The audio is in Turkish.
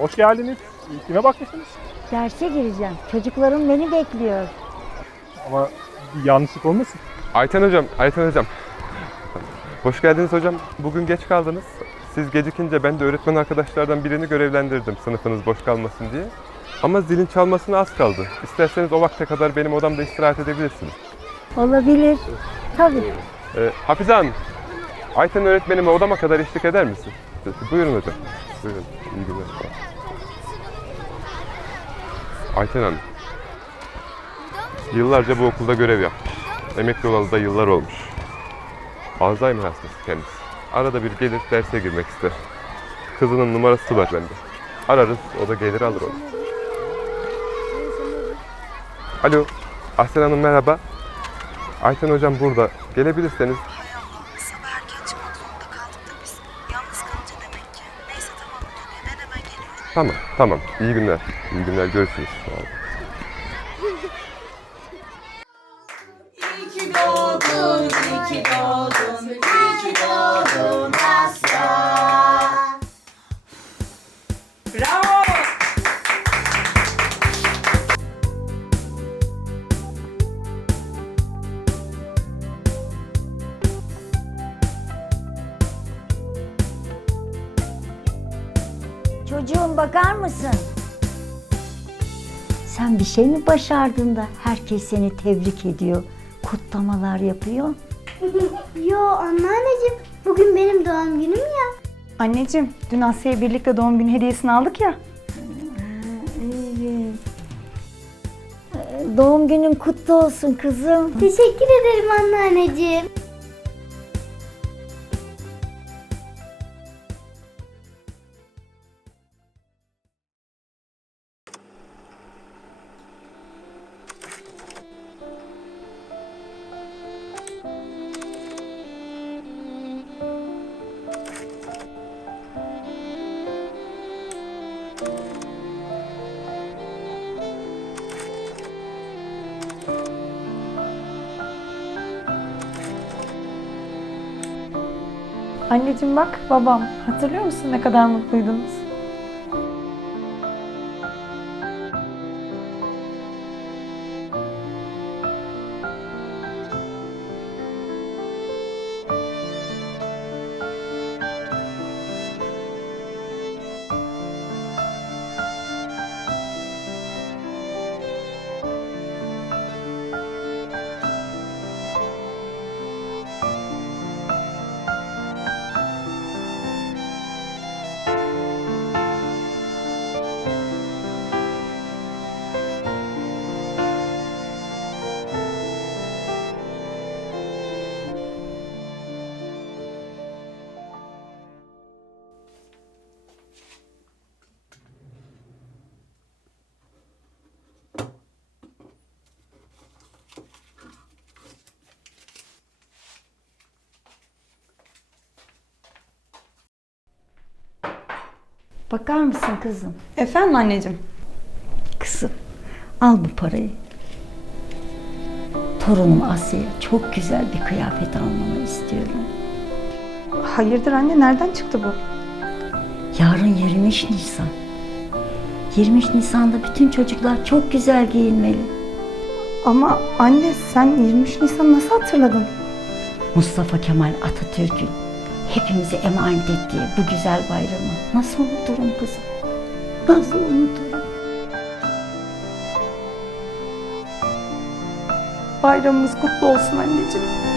Hoş geldiniz. Kime bakmışsınız? Derse gireceğim. Çocuklarım beni bekliyor. Ama bir yanlışlık olmasın. Ayten hocam, Ayten hocam. Hoş geldiniz hocam. Bugün geç kaldınız. Siz gecikince ben de öğretmen arkadaşlardan birini görevlendirdim sınıfınız boş kalmasın diye. Ama zilin çalmasına az kaldı. İsterseniz o vakte kadar benim odamda istirahat edebilirsiniz. Olabilir. Tabii. Ee, Hafize Hanım, Ayten öğretmenime odama kadar eşlik eder misin? Buyurun hocam. Buyurun. İyi günler. Ayten Hanım. Yıllarca bu okulda görev yapmış. Emekli olalı da yıllar olmuş. Alzheimer hastası kendisi. Arada bir gelir derse girmek ister. Kızının numarası var bende. Ararız, o da gelir alır onu. Alo, Ahsen Hanım merhaba. Ayten hocam burada. Gelebilirseniz Tamam, tamam. İyi günler. İyi günler. Görüşürüz. Sağ olun. Çocuğum bakar mısın? Sen bir şey mi başardın da herkes seni tebrik ediyor, kutlamalar yapıyor? Yo anneanneciğim bugün benim doğum günüm ya. Anneciğim, dün Asya'ya birlikte doğum günü hediyesini aldık ya. Evet. Doğum günün kutlu olsun kızım. Teşekkür ederim anneanneciğim. Anneciğim bak, babam. Hatırlıyor musun ne kadar mutluydunuz? Bakar mısın kızım? Efendim anneciğim? Kızım, al bu parayı. Torunum Asya'ya çok güzel bir kıyafet almanı istiyorum. Hayırdır anne, nereden çıktı bu? Yarın 23 Nisan. 23 Nisan'da bütün çocuklar çok güzel giyinmeli. Ama anne sen 23 Nisan'ı nasıl hatırladın? Mustafa Kemal Atatürk'ün hepimize emanet ettiği bu güzel bayramı nasıl unuturum kızım? Nasıl unuturum? Bayramımız kutlu olsun anneciğim.